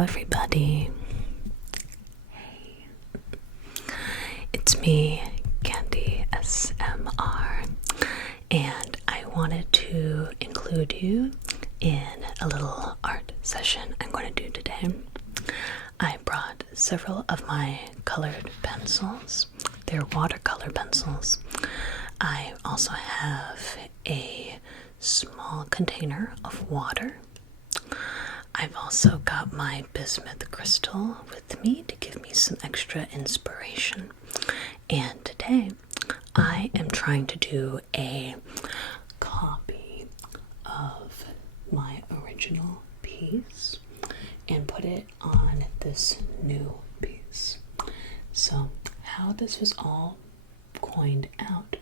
everybody. Hey, it's me, Candy SMR, and I wanted to include you in a little art session I'm going to do today. I brought several of my colored pencils. They're watercolor pencils. I also have a small container of water. I've also got my bismuth crystal with me to give me some extra inspiration. And today I am trying to do a copy of my original piece and put it on this new piece. So how this was all coined out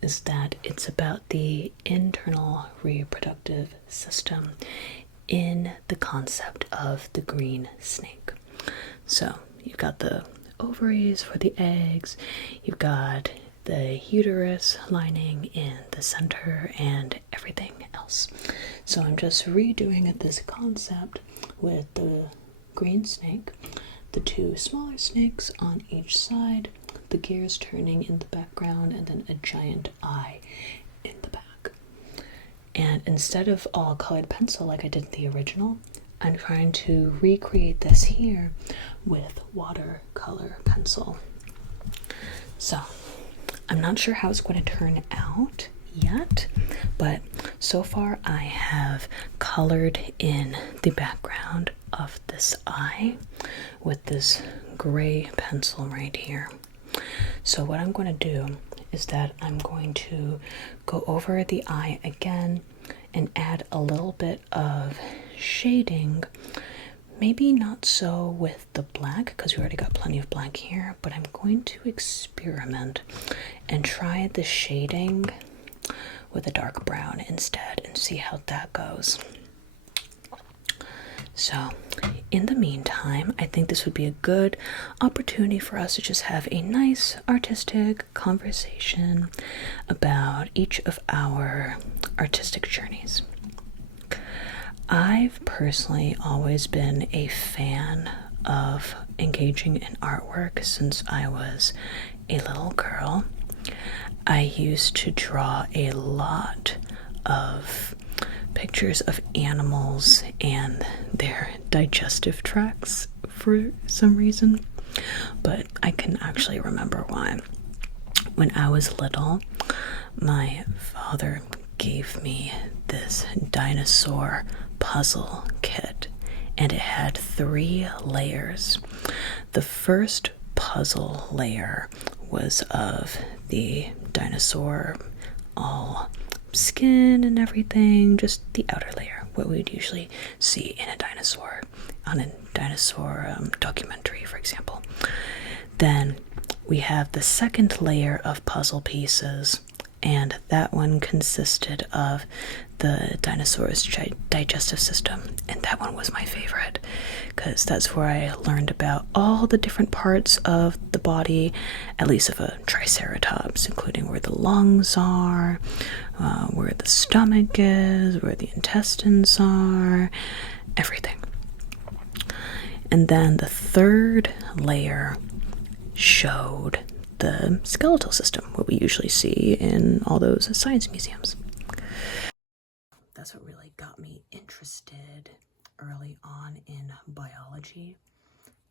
is that it's about the internal reproductive system in the concept of the green snake. So you've got the ovaries for the eggs, you've got the uterus lining in the center, and everything else. So I'm just redoing this concept with the green snake, the two smaller snakes on each side, the gears turning in the background, and then a giant eye in the back. And instead of all colored pencil like I did in the original, I'm trying to recreate this here with watercolor pencil. So I'm not sure how it's going to turn out yet, but so far I have colored in the background of this eye with this gray pencil right here. So what I'm going to do is that I'm going to go over the eye again and add a little bit of shading. Maybe not so with the black, because we already got plenty of black here, but I'm going to experiment and try the shading with a dark brown instead and see how that goes. So in the meantime, I think this would be a good opportunity for us to just have a nice artistic conversation about each of our artistic journeys. I've personally always been a fan of engaging in artwork since I was a little girl. I used to draw a lot of pictures of animals and their digestive tracts for some reason, but I can actually remember why. When I was little, my father gave me this dinosaur puzzle kit, and it had 3 layers. The first puzzle layer was of the dinosaur, all skin and everything, just the outer layer, what we'd usually see in a dinosaur, on a dinosaur documentary, for example. Then we have the second layer of puzzle pieces, and that one consisted of the dinosaur's digestive system, and that one was my favorite because that's where I learned about all the different parts of the body, at least of a triceratops, including where the lungs are, where the stomach is, where the intestines are, everything. And then the third layer showed the skeletal system, what we usually see in all those science museums. That's what really got me interested early on in biology,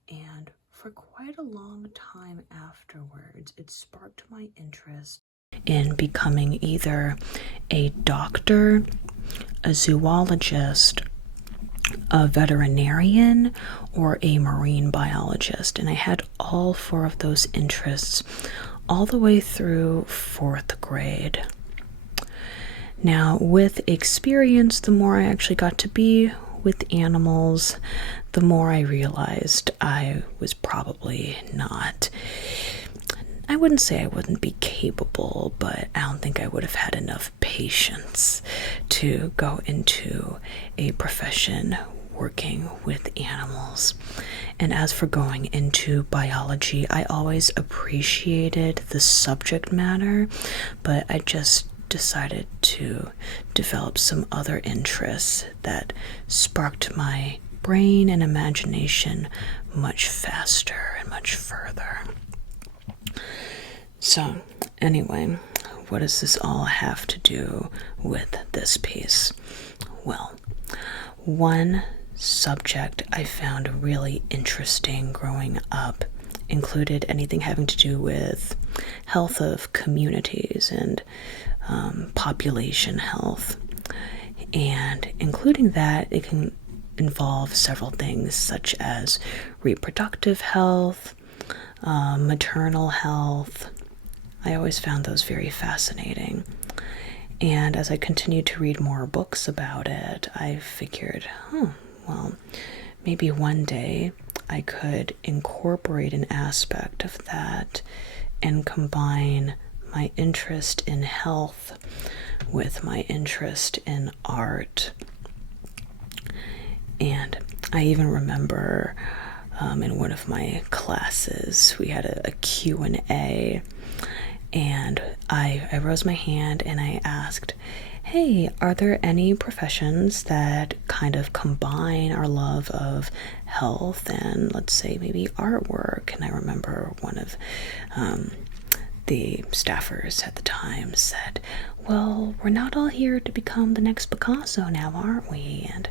and for quite a long time afterwards, it sparked my interest in becoming either a doctor, a zoologist, a veterinarian, or a marine biologist. And I had all 4 of those interests all the way through 4th grade. Now, with experience, the more I actually got to be with animals, the more I realized I was probably not, I wouldn't say I wouldn't be capable, but I don't think I would have had enough patience to go into a profession working with animals. And as for going into biology, I always appreciated the subject matter, but I just decided to develop some other interests that sparked my brain and imagination much faster and much further. So, anyway, what does this all have to do with this piece? Well, one subject I found really interesting growing up included anything having to do with health of communities and population health. And including that, it can involve several things such as reproductive health, maternal health. I always found those very fascinating. And as I continued to read more books about it, I figured, well, maybe one day I could incorporate an aspect of that and combine my interest in health with my interest in art. And I even remember in one of my classes, we had a Q&A, and I rose my hand and I asked, hey, are there any professions that kind of combine our love of health and, let's say, maybe artwork? And I remember one of the staffers at the time said, well, we're not all here to become the next Picasso now, aren't we? And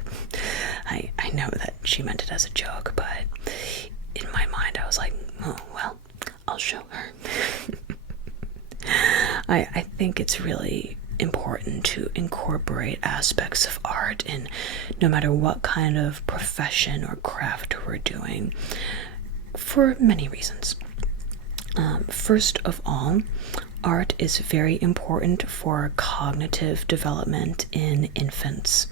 I know that she meant it as a joke, but in my mind I was like, oh, well, I'll show her. I think it's really important to incorporate aspects of art in no matter what kind of profession or craft we're doing, for many reasons. First of all, art is very important for cognitive development in infants.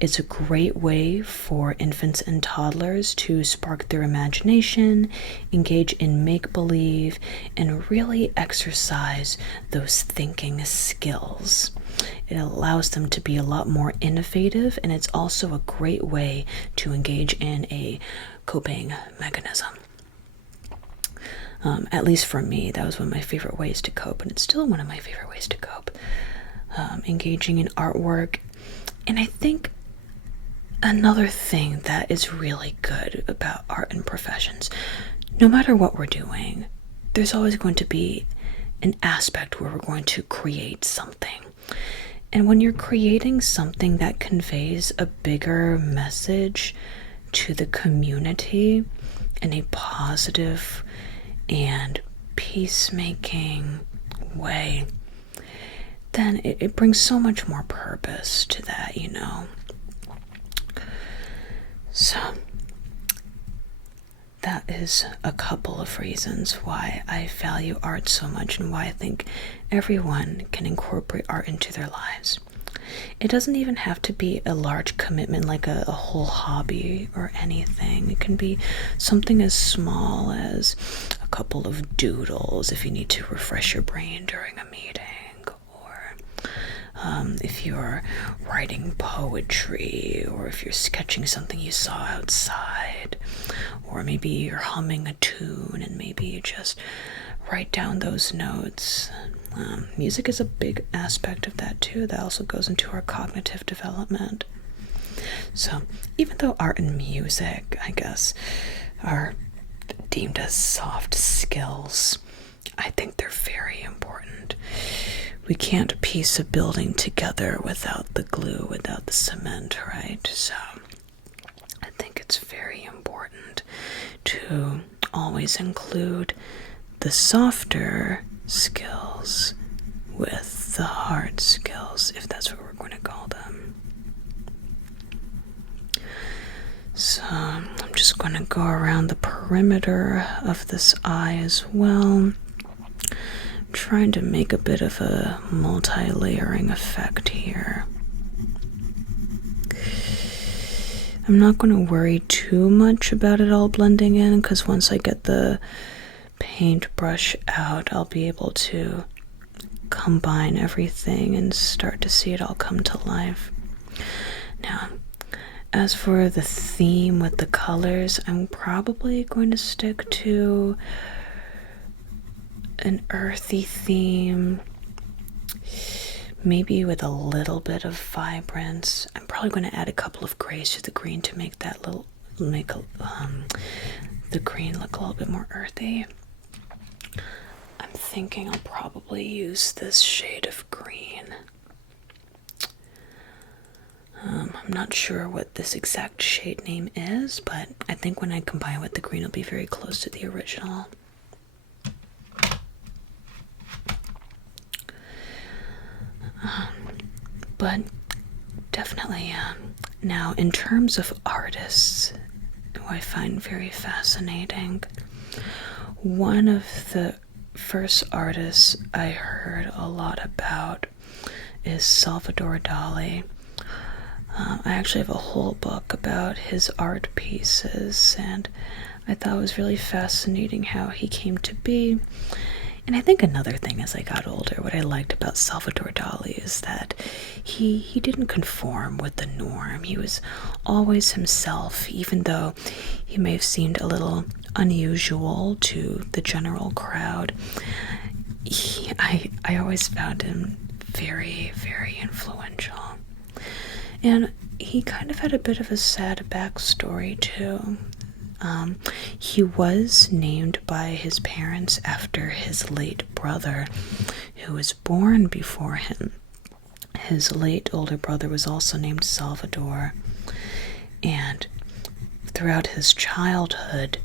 It's a great way for infants and toddlers to spark their imagination, engage in make-believe, and really exercise those thinking skills. It allows them to be a lot more innovative, and it's also a great way to engage in a coping mechanism. At least for me, that was one of my favorite ways to cope, and it's still one of my favorite ways to cope. Engaging in artwork. And I think another thing that is really good about art and professions, no matter what we're doing, there's always going to be an aspect where we're going to create something. And when you're creating something that conveys a bigger message to the community in a positive and peacemaking way, then it brings so much more purpose to that, you know. So that is a couple of reasons why I value art so much and why I think everyone can incorporate art into their lives. It doesn't even have to be a large commitment like a whole hobby or anything. It can be something as small as a couple of doodles if you need to refresh your brain during a meeting, or if you're writing poetry, or if you're sketching something you saw outside, or maybe you're humming a tune and maybe you just write down those notes. Music is a big aspect of that too. That also goes into our cognitive development. So even though art and music, I guess, are deemed as soft skills, I think they're very important. We can't piece a building together without the glue, without the cement, right? So I think it's very important to always include the softer skills with the hard skills, if that's what we're going to call them. So I'm just going to go around the perimeter of this eye as well, trying to make a bit of a multi-layering effect here. I'm not going to worry too much about it all blending in, because once I get the paintbrush out, I'll be able to combine everything and start to see it all come to life. Now, as for the theme with the colors, I'm probably going to stick to an earthy theme, maybe with a little bit of vibrance. I'm probably going to add a couple of grays to the green to make the green look a little bit more earthy. I'm thinking I'll probably use this shade of green. I'm not sure what this exact shade name is, but I think when I combine with the green, it'll be very close to the original. But definitely, now in terms of artists who I find very fascinating, one of the first artists I heard a lot about is Salvador Dali. I actually have a whole book about his art pieces, and I thought it was really fascinating how he came to be. And I think another thing as I got older, what I liked about Salvador Dali is that he didn't conform with the norm. He was always himself, even though he may have seemed a little unusual to the general crowd. I always found him very, very influential. And he kind of had a bit of a sad backstory, too. He was named by his parents after his late brother, who was born before him. His late older brother was also named Salvador. And throughout his childhood,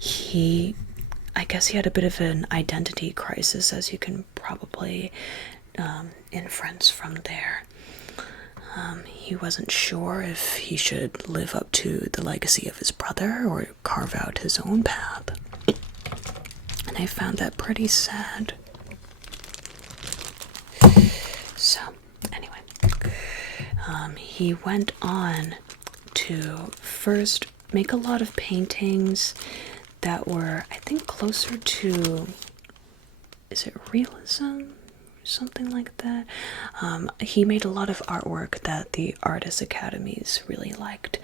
I guess he had a bit of an identity crisis, as you can probably inference from there. He wasn't sure if he should live up to the legacy of his brother or carve out his own path. And I found that pretty sad. So, anyway, he went on to first make a lot of paintings that were, I think, closer to, is it realism? Something like that. He made a lot of artwork that the artist academies really liked,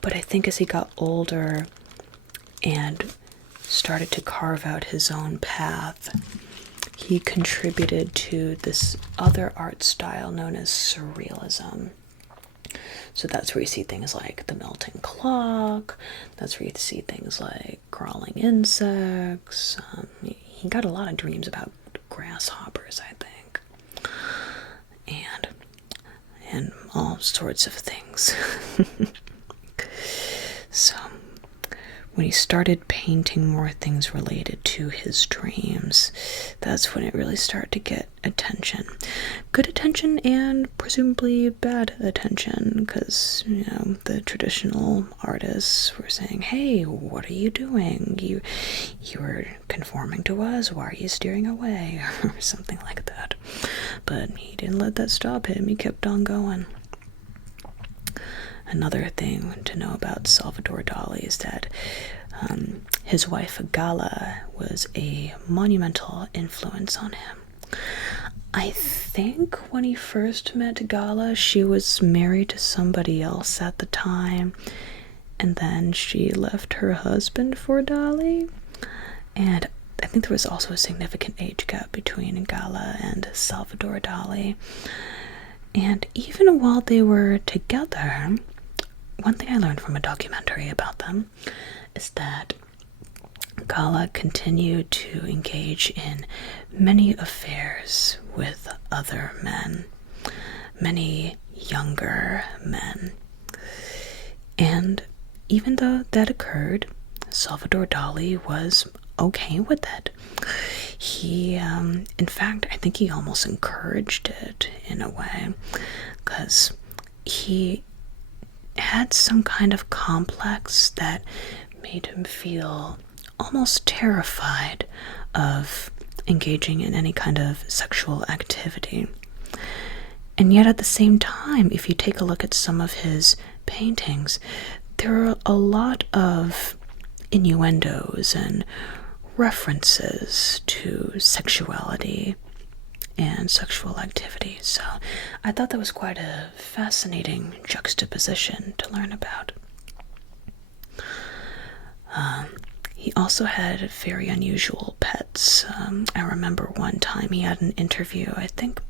but I think as he got older and started to carve out his own path, he contributed to this other art style known as surrealism. So that's where you see things like the melting clock, that's where you see things like crawling insects. He got a lot of dreams about grasshoppers, I think. And all sorts of things. So, when he started painting more things related to his dreams, that's when it really started to get attention. Good attention and presumably bad attention, because, the traditional artists were saying, hey, what are you doing? You were conforming to us, why are you steering away? Or something like that. But he didn't let that stop him, he kept on going. Another thing to know about Salvador Dali is that his wife Gala was a monumental influence on him. I think when he first met Gala, she was married to somebody else at the time, and then she left her husband for Dali. And I think there was also a significant age gap between Gala and Salvador Dali. And even while they were together, one thing I learned from a documentary about them is that Gala continued to engage in many affairs with other men, many younger men. And even though that occurred, Salvador Dali was okay with it. He, in fact, I think he almost encouraged it in a way, because he had some kind of complex that made him feel almost terrified of engaging in any kind of sexual activity. And yet at the same time, if you take a look at some of his paintings, there are a lot of innuendos and references to sexuality and sexual activity. So I thought that was quite a fascinating juxtaposition to learn about. He also had very unusual pets. I remember one time he had an interview, I think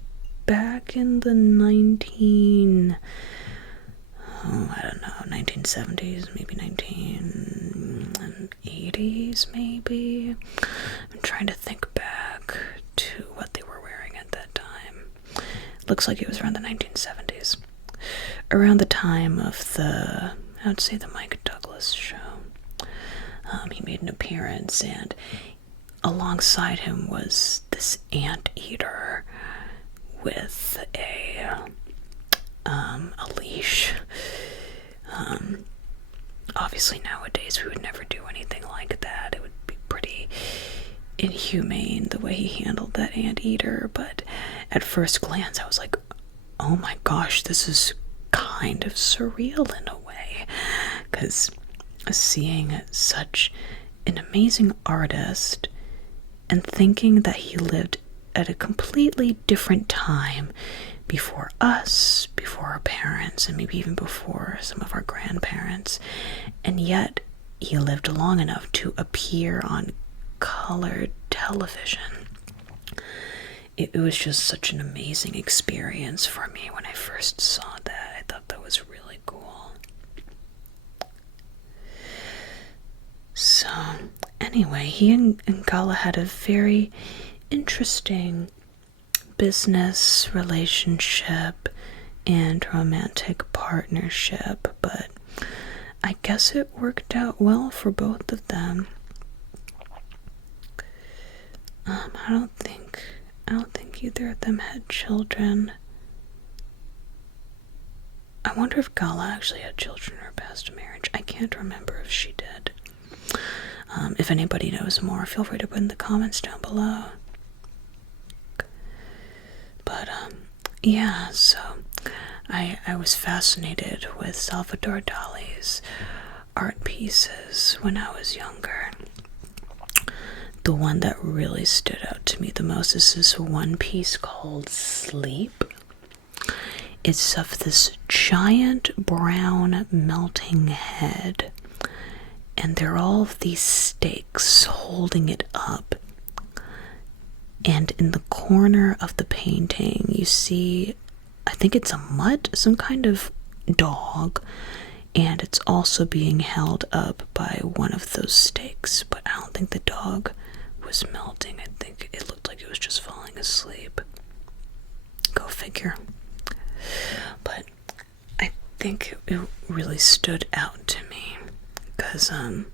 back in the 1970s, maybe 1980s, maybe. I'm trying to think back to what they were wearing at that time. Looks like it was around the 1970s. Around the time of I would say the Mike Douglas show. He made an appearance, and alongside him was this anteater with a leash. Obviously nowadays we would never do anything like that. It would be pretty inhumane the way he handled that anteater, but at first glance I was like, oh my gosh, this is kind of surreal in a way, because seeing such an amazing artist and thinking that he lived at a completely different time before us, before our parents, and maybe even before some of our grandparents, and yet he lived long enough to appear on colored television. It was just such an amazing experience for me when I first saw that. I thought that was really cool. So, anyway, he and Gala had a very interesting business relationship and romantic partnership, but I guess it worked out well for both of them. I don't think either of them had children. I wonder if Gala actually had children in her past marriage. I can't remember if she did. If anybody knows more, feel free to put in the comments down below. But, yeah, so I was fascinated with Salvador Dali's art pieces when I was younger. The one that really stood out to me the most is this one piece called Sleep. It's of this giant brown melting head, and there are all of these stakes holding it up. And in the corner of the painting, you see, I think it's a mutt, some kind of dog, and it's also being held up by one of those stakes, but I don't think the dog was melting. I think it looked like it was just falling asleep. Go figure. But I think it really stood out to me because, in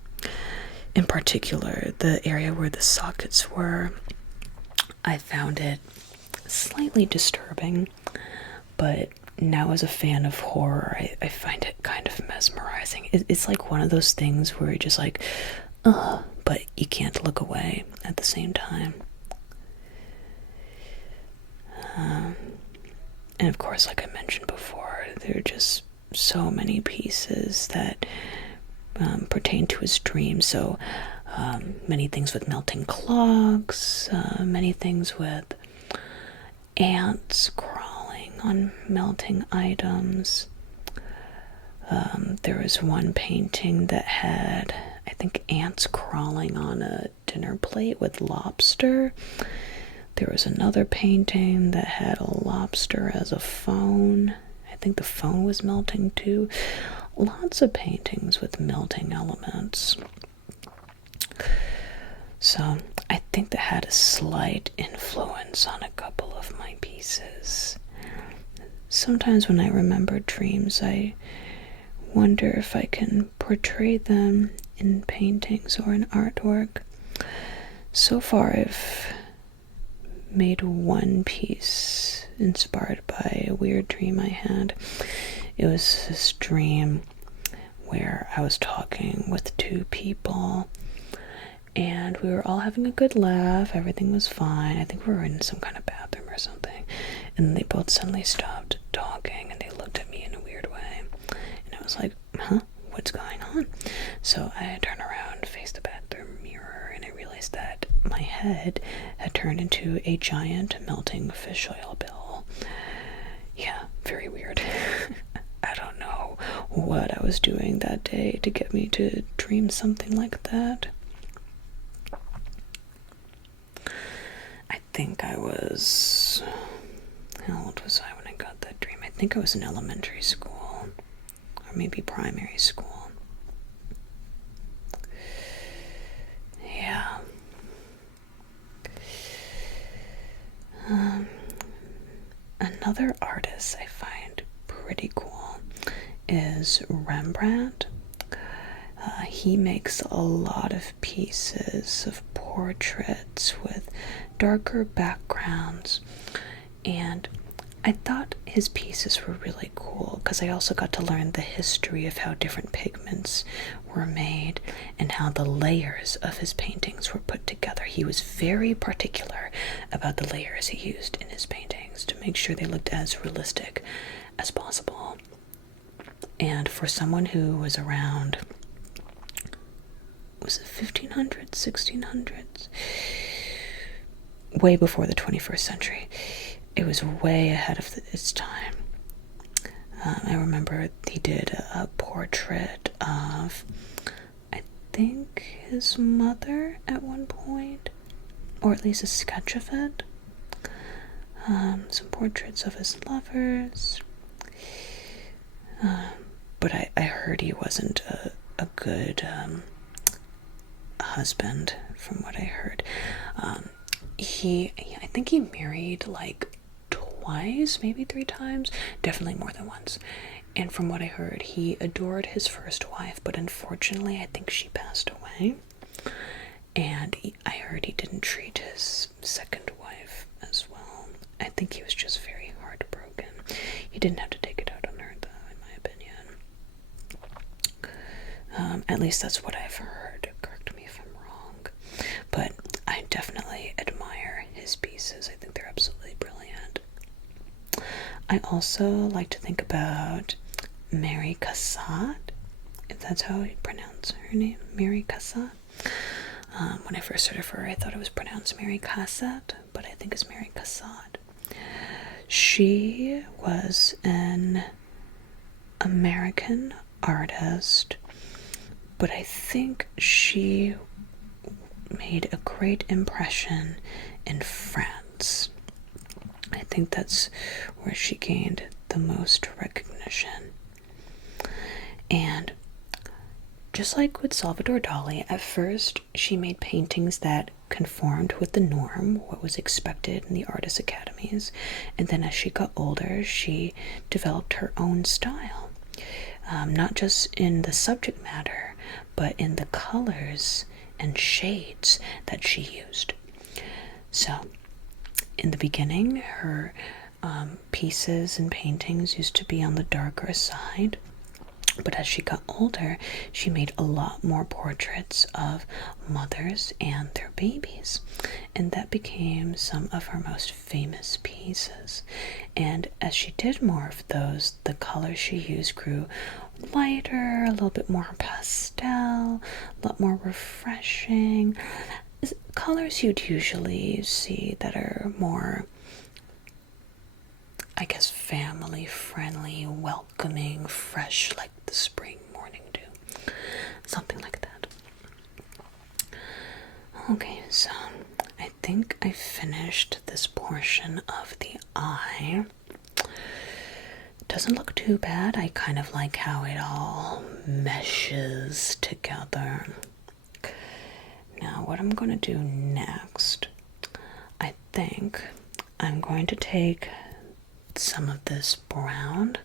particular, the area where the sockets were, I found it slightly disturbing, but now as a fan of horror, I find it kind of mesmerizing. It's like one of those things where you're just like, ugh, but you can't look away at the same time. And of course, like I mentioned before, there are just so many pieces that pertain to his dream. So many things with melting clocks, many things with ants crawling on melting items. There was one painting that had, I think, ants crawling on a dinner plate with lobster. There was another painting that had a lobster as a phone. I think the phone was melting too. Lots of paintings with melting elements. So I think that had a slight influence on a couple of my pieces. Sometimes when I remember dreams, I wonder if I can portray them in paintings or in artwork. So far I've made one piece inspired by a weird dream I had. It was this dream where I was talking with two people and we were all having a good laugh. Everything was fine. I think we were in some kind of bathroom or something, and then they both suddenly stopped talking and they looked at me in a weird way, and I was like, huh, what's going on? So I turned around, faced the bathroom mirror, and I realized that my head had turned into a giant melting fish oil bill. Yeah, very weird. I don't know what I was doing that day to get me to dream something like that. I think I was How old was I when I got that dream? I think I was in elementary school, or maybe primary school. Yeah. Another artist I find pretty cool is Rembrandt. He makes a lot of pieces of portraits with darker backgrounds, and I thought his pieces were really cool because I also got to learn the history of how different pigments were made and how the layers of his paintings were put together. He was very particular about the layers he used in his paintings to make sure they looked as realistic as possible. And for someone who was around, was it 1500s, 1600s? Way before the 21st century. It was way ahead of its time. I remember he did a portrait of, I think, his mother at one point, or at least a sketch of it. Some portraits of his lovers. But I heard he wasn't a good husband, from what I heard. I think he married like twice, maybe 3 times, definitely more than once. And from what I heard, he adored his first wife, but unfortunately I think she passed away. And I heard he didn't treat his second wife as well. I think he was just very heartbroken. He didn't have to take it out on her, though, in my opinion. At least that's what I've heard. Correct me if I'm wrong. But I definitely admire his pieces. I think they're absolutely brilliant. I also like to think about Mary Cassatt, if that's how you pronounce her name, Mary Cassatt. When I first heard of her, I thought it was pronounced Mary Cassatt, but I think it's Mary Cassatt. She was an American artist, but I think she made a great impression in France. I think that's where she gained the most recognition. And just like with Salvador Dali, at first she made paintings that conformed with the norm, what was expected in the artist academies, and then as she got older, she developed her own style, not just in the subject matter, but in the colors and shades that she used. So, in the beginning, her pieces and paintings used to be on the darker side. But as she got older, she made a lot more portraits of mothers and their babies. And that became some of her most famous pieces. And as she did more of those, the colors she used grew lighter, a little bit more pastel, a lot more refreshing. Colors you'd usually see that are more, I guess, family friendly, welcoming, fresh, like the spring morning dew. Something like that. Okay, so I think I finished this portion of the eye. Doesn't look too bad. I kind of like how it all meshes together. Now, what I'm going to do next, I think I'm going to take some of this brown,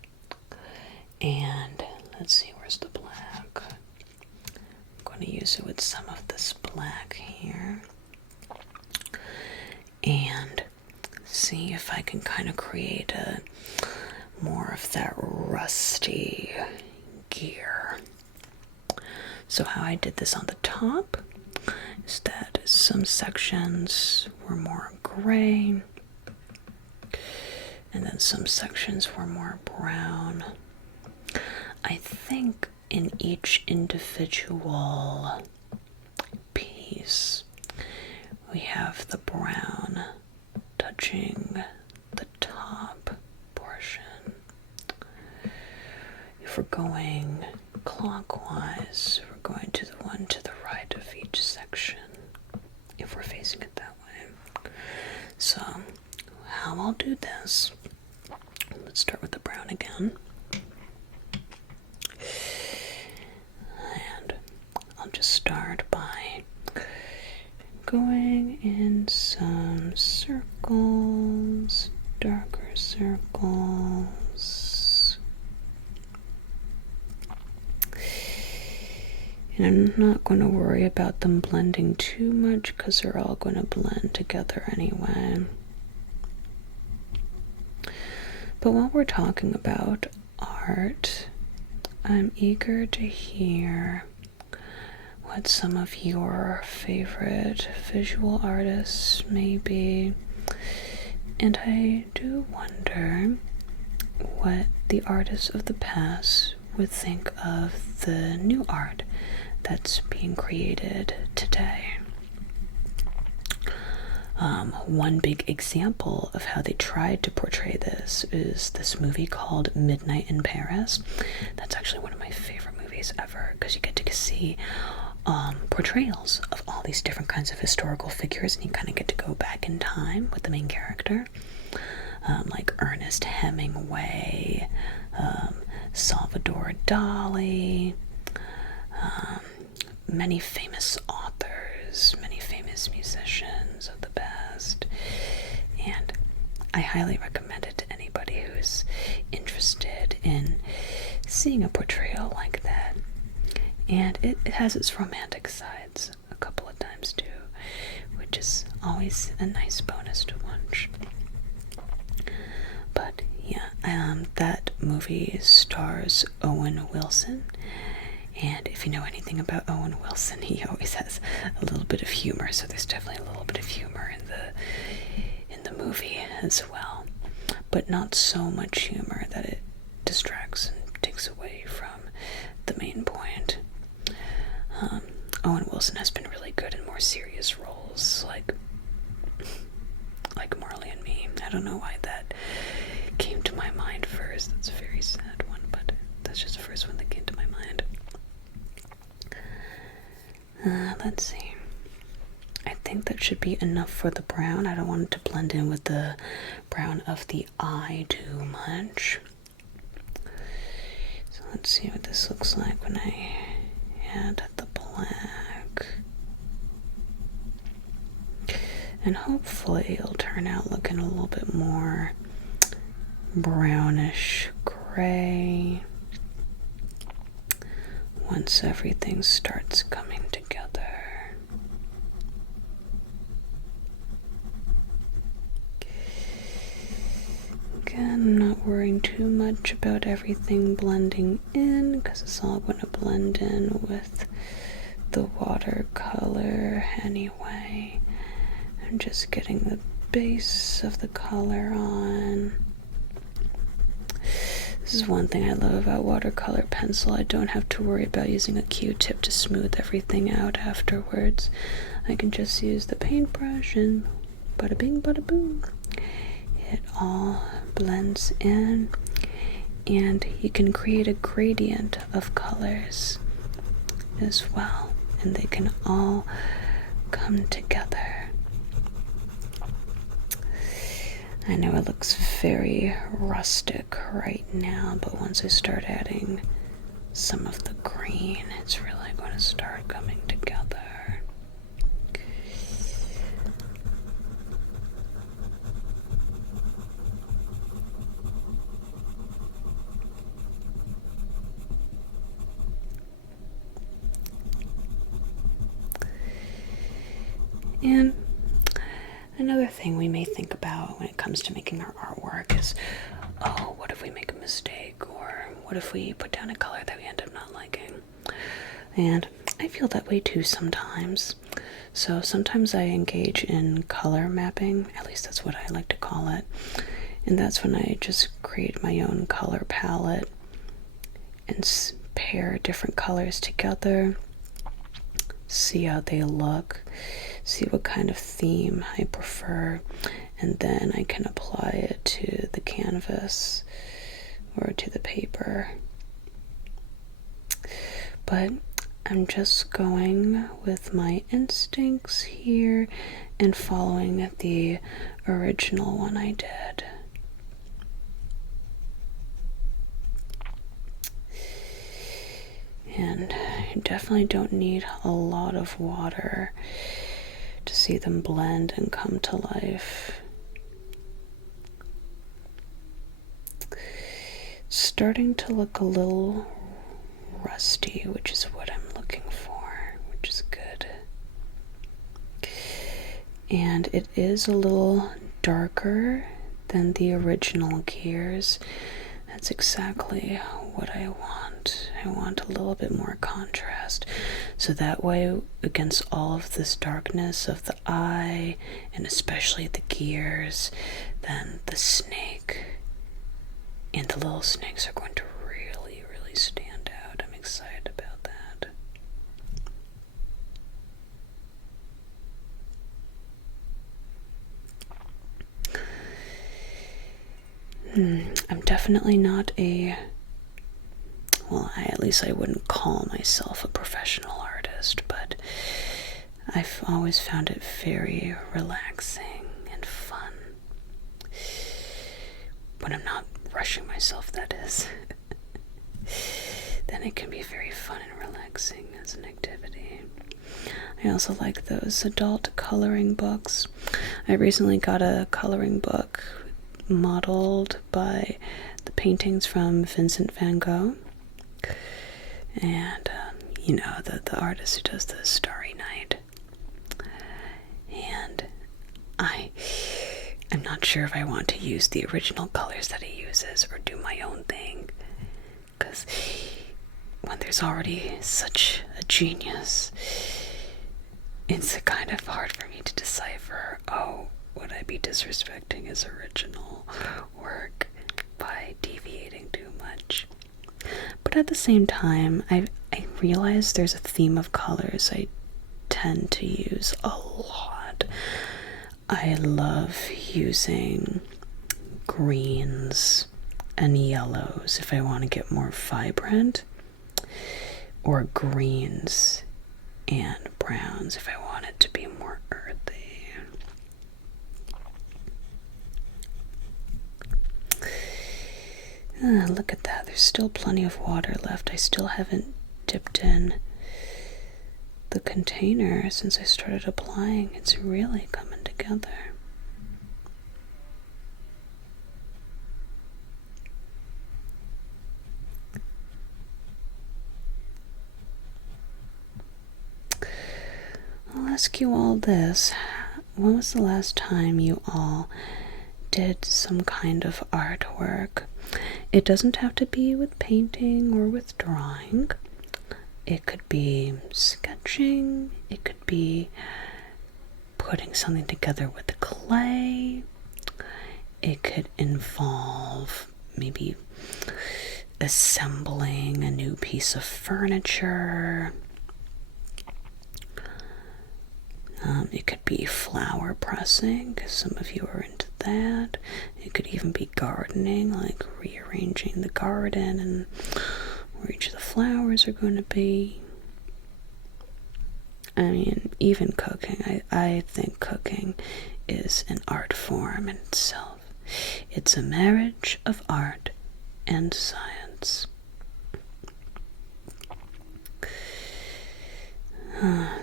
and let's see, where's the black? I'm going to use it with some of this black here, and see if I can kind of create a more of that rusty gear. So how I did this on the top is that some sections were more gray, and then some sections were more brown. I think in each individual piece, we have the brown touching the top portion. If we're going clockwise, we're going to the one to the right of each section, if we're facing it that way. So, how I'll do this let's start with the brown again. And I'll just start by going in some circles, darker circles. And I'm not going to worry about them blending too much because they're all going to blend together anyway. But while we're talking about art, I'm eager to hear what some of your favorite visual artists may be. And I do wonder what the artists of the past would think of the new art that's being created today. One big example of how they tried to portray this is this movie called Midnight in Paris. That's actually one of my favorite movies ever because you get to see portrayals of all these different kinds of historical figures, and you kind of get to go back in time with the main character, like Ernest Hemingway, Salvador Dali, many famous authors, many famous musicians of the past, and I highly recommend it to anybody who's interested in seeing a portrayal like that. And it has its romantic sides a couple of times too, which is always a nice bonus to watch. But yeah, that movie stars Owen Wilson, and if you know anything about Owen Wilson, he always has a little bit of humor, so there's definitely a little bit of humor in the movie as well, but not so much humor that it distracts and takes away from the main point. Owen Wilson has been really good in more serious roles, like Marley and Me. I don't know why that came to my mind first. That's a very sad one, but that's just the first one that came to my mind. Let's see. I think that should be enough for the brown. I don't want it to blend in with the brown of the eye too much. So let's see what this looks like when I add the black. And hopefully it'll turn out looking a little bit more brownish gray once everything starts coming together. Again, I'm not worrying too much about everything blending in because it's all going to blend in with the watercolor anyway. I'm just getting the base of the color on. This is one thing I love about watercolor pencil. I don't have to worry about using a Q-tip to smooth everything out afterwards. I can just use the paintbrush and bada bing, bada boom. It all blends in, and you can create a gradient of colors as well, and they can all come together. I know it looks very rustic right now, but once I start adding some of the green, it's really going to start coming together. And another thing we may think about when it comes to making our artwork is, oh, what if we make a mistake? Or what if we put down a color that we end up not liking? And I feel that way too sometimes. So sometimes I engage in color mapping, at least that's what I like to call it. And that's when I just create my own color palette and pair different colors together, see how they look, see what kind of theme I prefer, and then I can apply it to the canvas or to the paper. But I'm just going with my instincts here and following the original one I did. And you definitely don't need a lot of water to see them blend and come to life. It's starting to look a little rusty, which is what I'm looking for, which is good. And it is a little darker than the original gears. That's exactly what I want. I want a little bit more contrast. So that way, against all of this darkness of the eye, and especially the gears, then the snake and the little snakes are going to really, really stand out. I'm excited about that. I'm definitely not at least I wouldn't call myself a professional artist, but I've always found it very relaxing and fun. When I'm not rushing myself, that is. Then it can be very fun and relaxing as an activity. I also like those adult coloring books. I recently got a coloring book modeled by the paintings from Vincent van Gogh. And, the artist who does the Starry Night. And I'm not sure if I want to use the original colors that he uses or do my own thing. Because when there's already such a genius, it's kind of hard for me to decipher, would I be disrespecting his original work by deviating too much? But at the same time, I realize there's a theme of colors I tend to use a lot. I love using greens and yellows if I want to get more vibrant, or greens and browns if I want it to be more earthy. Look at that, there's still plenty of water left. I still haven't dipped in the container since I started applying. It's really coming together. I'll ask you all this. When was the last time you all did some kind of artwork? It doesn't have to be with painting or with drawing. It could be sketching. It could be putting something together with the clay. It could involve maybe assembling a new piece of furniture. It could be flower pressing, because some of you are into that. It could even be gardening, like rearranging the garden and where each of the flowers are going to be. I mean, even cooking. I think cooking is an art form in itself. It's a marriage of art and science.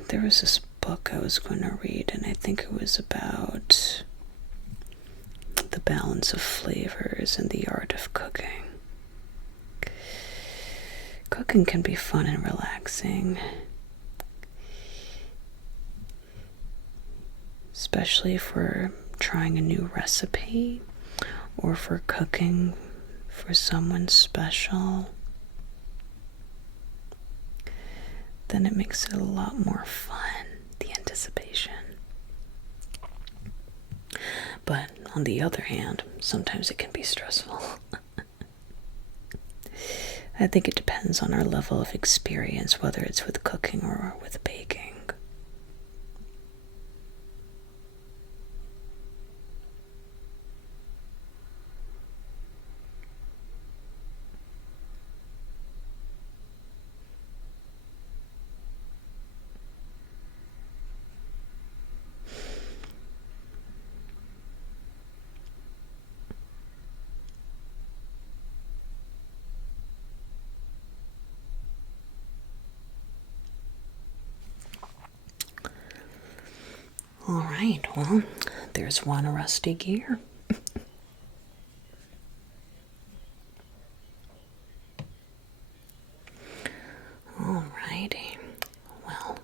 There was this book I was going to read, and I think it was about the balance of flavors and the art of cooking. Cooking can be fun and relaxing, especially if we're trying a new recipe or if we're cooking for someone special. Then it makes it a lot more fun, the anticipation. But on the other hand, sometimes it can be stressful. I think it depends on our level of experience, whether it's with cooking or with baking. Alright, well, there's one rusty gear. Alrighty, well,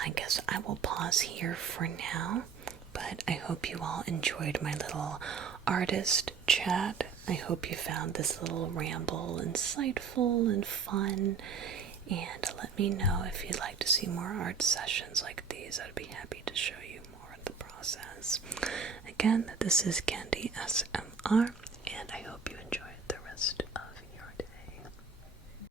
I guess I will pause here for now, but I hope you all enjoyed my little artist chat. I hope you found this little ramble insightful and fun, and let me know if you'd like to see more art sessions like these. I'd be happy to show you more of the process. Again, this is Candy SMR, and I hope you enjoy the rest